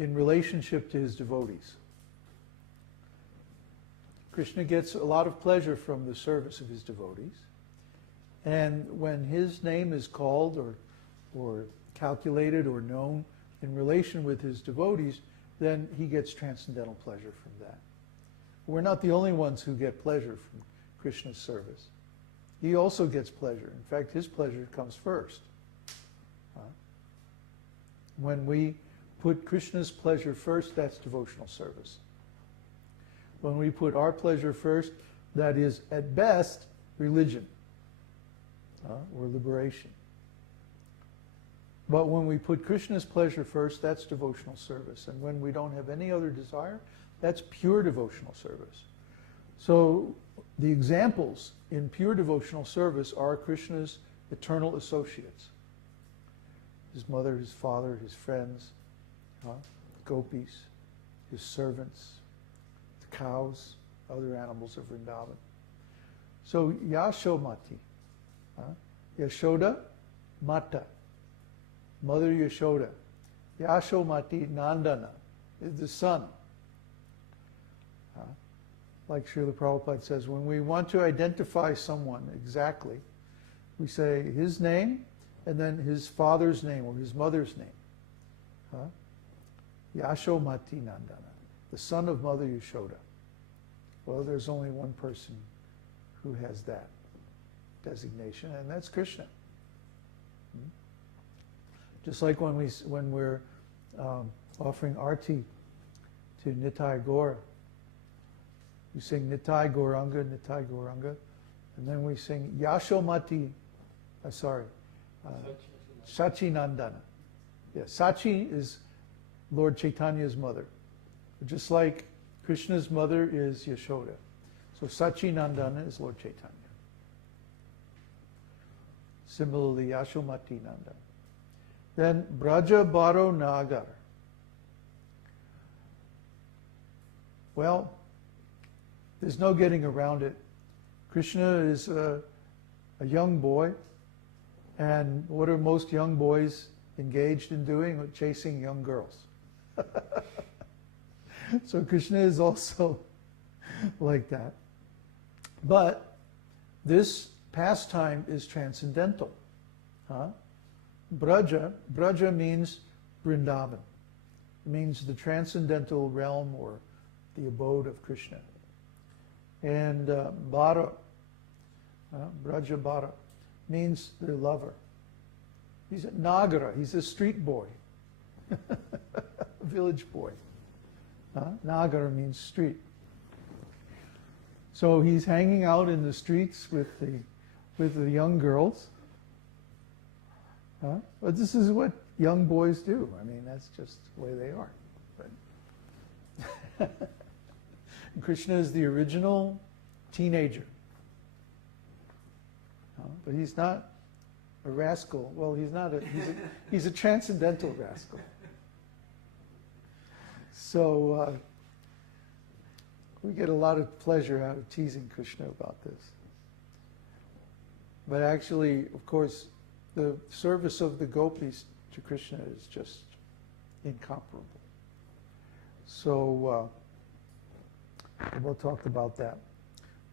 in relationship to his devotees. Krishna gets a lot of pleasure from the service of his devotees. And when his name is called or calculated or known in relation with his devotees, then he gets transcendental pleasure from that. We're not the only ones who get pleasure from Krishna's service. He also gets pleasure. In fact, his pleasure comes first. When we put Krishna's pleasure first, that's devotional service. When we put our pleasure first, that is, at best, religion or liberation. But when we put Krishna's pleasure first, that's devotional service. And when we don't have any other desire, that's pure devotional service. So the examples in pure devotional service are Krishna's eternal associates. His mother, his father, his friends, gopis, his servants, the cows, other animals of Vrindavan. So yaśomatī, Yashoda, Mata, Mother Yashoda. Yaśomatī-nandana is the son. Like Srila Prabhupada says, when we want to identify someone exactly, we say his name and then his father's name or his mother's name. Yaśomatī-nandana, the son of Mother Yashoda. Well, there's only one person who has that designation, and that's Krishna. Just like when we're offering arti to Nitai Gaura, we sing Nitai Gauranga, Nitai Gauranga, and then we sing Sachi-nandana. Yeah, Sachi is Lord Chaitanya's mother. Just like Krishna's mother is Yashoda. So Sachi-nandana is Lord Chaitanya. Similarly, yaśomatī-nandana. Then braja-baro-nāgara. Well, there's no getting around it. Krishna is a young boy, and what are most young boys engaged in doing? Chasing young girls. So Krishna is also like that. But this pastime is transcendental. Braja means Vrindavan. It means the transcendental realm or the abode of Krishna. And bara, braja-baro, means the lover. He's a nagara, he's a street boy, a village boy. Nagara means street. So he's hanging out in the streets with the young girls. But this is what young boys do. I mean, that's just the way they are. But Krishna is the original teenager. But he's not a rascal. Well, he's a transcendental rascal. So we get a lot of pleasure out of teasing Krishna about this. But actually, of course, the service of the gopis to Krishna is just incomparable. So we'll talk about that.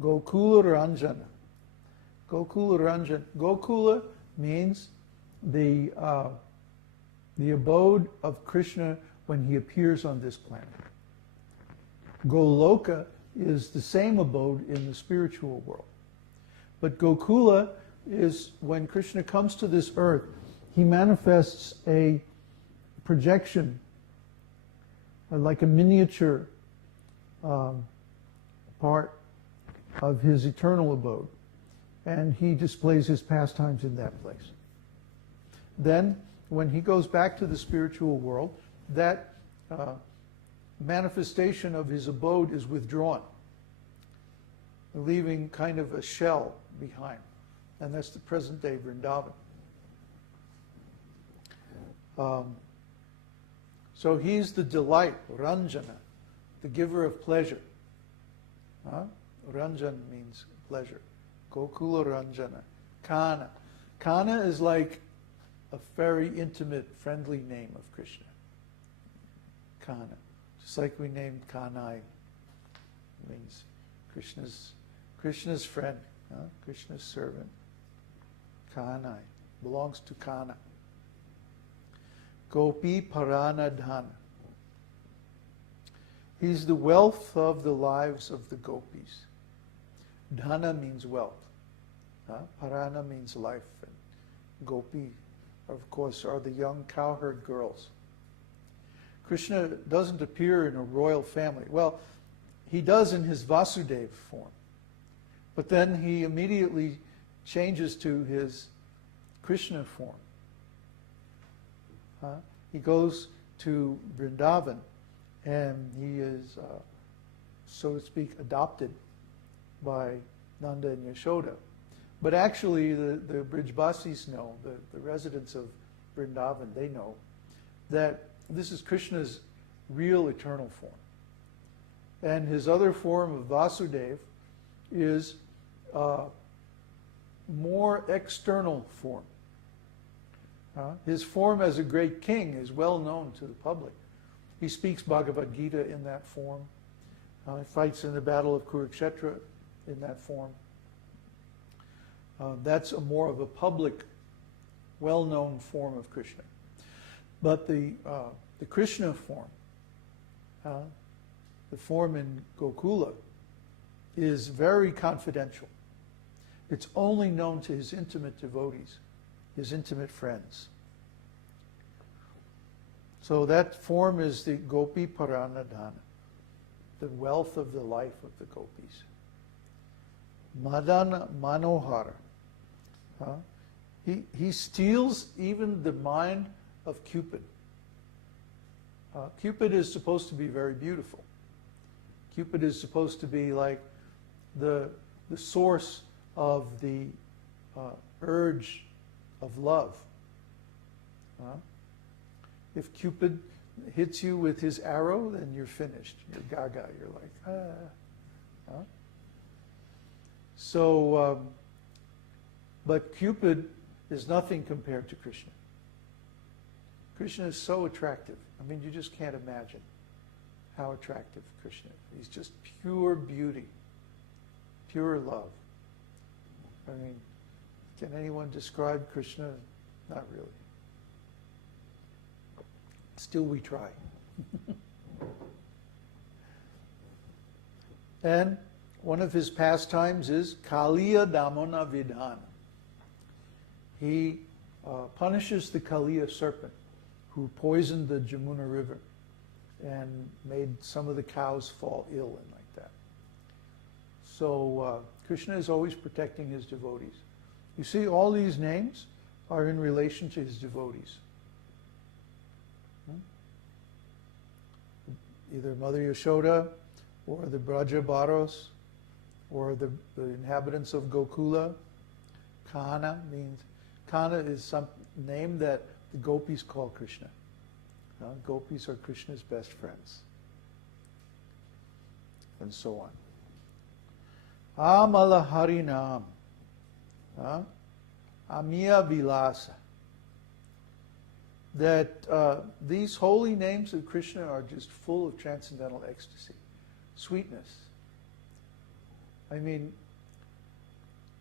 Gokula-rañjana. Gokula-rañjana. Gokula means the abode of Krishna when he appears on this planet. Goloka is the same abode in the spiritual world. But Gokula is when Krishna comes to this earth, he manifests a projection, like a miniature part of his eternal abode. And he displays his pastimes in that place. Then, when he goes back to the spiritual world, that manifestation of his abode is withdrawn, leaving kind of a shell behind. And that's the present-day Vrindavan. So he's the delight, Rañjana, the giver of pleasure. Rañjana means pleasure. Gokula-rañjana. Kāna. Kāna is like a very intimate, friendly name of Krishna. kāna. Just like we named Kāna, means Krishna's friend, Krishna's servant. Kāna belongs to Kāna. Gopī-parāṇa-dhana. He's the wealth of the lives of the gopis. Dhana means wealth. Parāṇa means life. And gopi, of course, are the young cowherd girls. Krishna doesn't appear in a royal family. Well, he does in his Vasudeva form. But then he immediately changes to his Krishna form. He goes to Vrindavan, and he is, so to speak, adopted by Nanda and Yashoda. But actually, the Brijbasis know, the residents of Vrindavan, they know that this is Krishna's real eternal form. And his other form of Vasudeva is more external form. His form as a great king is well known to the public. He speaks Bhagavad-gītā in that form. He fights in the battle of Kurukshetra in that form. That's more of a public, well-known form of Krishna. But the Krishna form, the form in Gokula, is very confidential. It's only known to his intimate devotees, his intimate friends. So that form is the gopī-parāṇa-dhana, the wealth of the life of the gopis. Madana-manohara. He steals even the mind of Cupid. Cupid is supposed to be very beautiful. Cupid is supposed to be like the source of the urge of love. If Cupid hits you with his arrow, then you're finished. You're gaga. You're like, ah. So, but Cupid is nothing compared to Krishna. Krishna is so attractive. I mean, you just can't imagine how attractive Krishna is. He's just pure beauty, pure love. I mean, can anyone describe Krishna? Not really. Still we try. And one of his pastimes is kāliya-damana-vidhāna. He punishes the Kāliya serpent who poisoned the Yamuna River and made some of the cows fall ill and like that. So Krishna is always protecting his devotees. You see, all these names are in relation to his devotees. Either Mother Yashoda, or the braja-baros, or the inhabitants of Gokula. Kāna is some name that the gopis call Krishna. Gopis are Krishna's best friends. And so on. Amala harinām. Amiya-vilāsā. That these holy names of Krishna are just full of transcendental ecstasy, sweetness. I mean,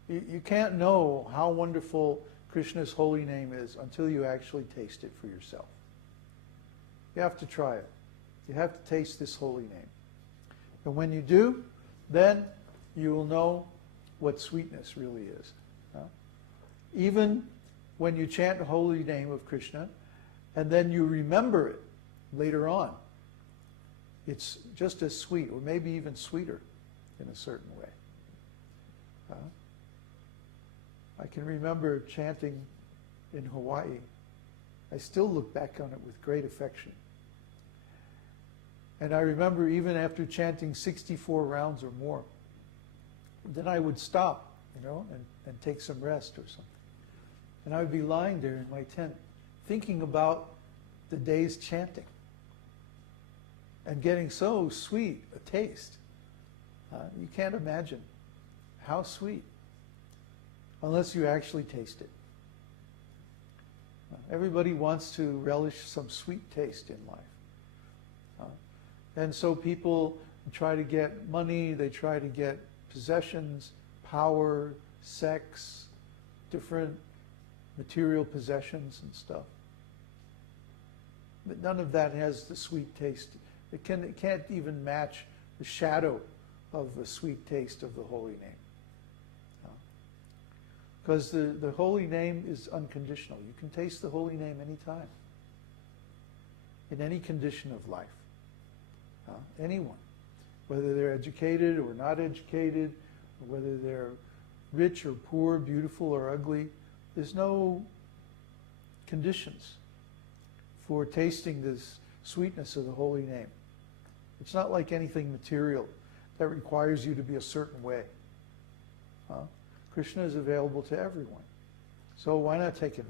you can't know how wonderful Krishna's holy name is until you actually taste it for yourself. You have to try it. You have to taste this holy name. And when you do, then you will know what sweetness really is. Even when you chant the holy name of Krishna, and then you remember it later on, it's just as sweet, or maybe even sweeter in a certain way. I can remember chanting in Hawaii. I still look back on it with great affection. And I remember even after chanting 64 rounds or more, then I would stop, and take some rest or something. And I would be lying there in my tent thinking about the day's chanting and getting so sweet a taste. You can't imagine how sweet unless you actually taste it. Everybody wants to relish some sweet taste in life. And so people try to get money, they try to get possessions, power, sex, different material possessions and stuff. But none of that has the sweet taste. It can't even match the shadow of the sweet taste of the holy name. Because the holy name is unconditional. You can taste the holy name anytime, in any condition of life. Anyone, whether they're educated or not educated, or whether they're rich or poor, beautiful or ugly, there's no conditions for tasting this sweetness of the holy name. It's not like anything material that requires you to be a certain way. Krishna is available to everyone. So why not take advantage?